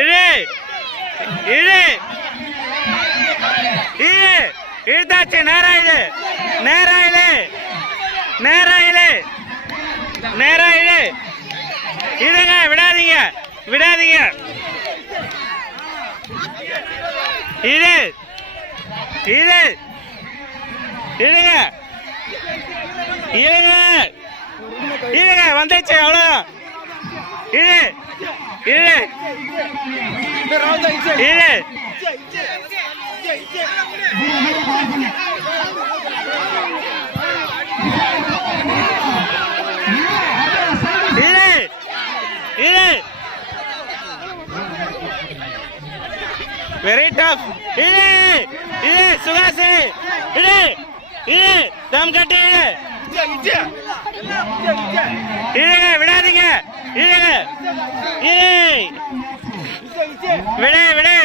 இழு இழு இழு இழுத்தாச்சு. நேரா இழு நேரா இழு நேரா இழு நேரா இழு. இழுங்க, விடாதீங்க விடாதீங்க. இழு இழு இழுங்க இழுங்க இழுங்க. வந்துச்சு, அவ்வளோதான். இழு இழு இழு. இழு இழு. Very tough. இழு இழு சுகாசு. இழு இழு. தம் கட்டு இழு. இழுங்க, விடாதீங்க. இழுங்க இழு. விடு விடு.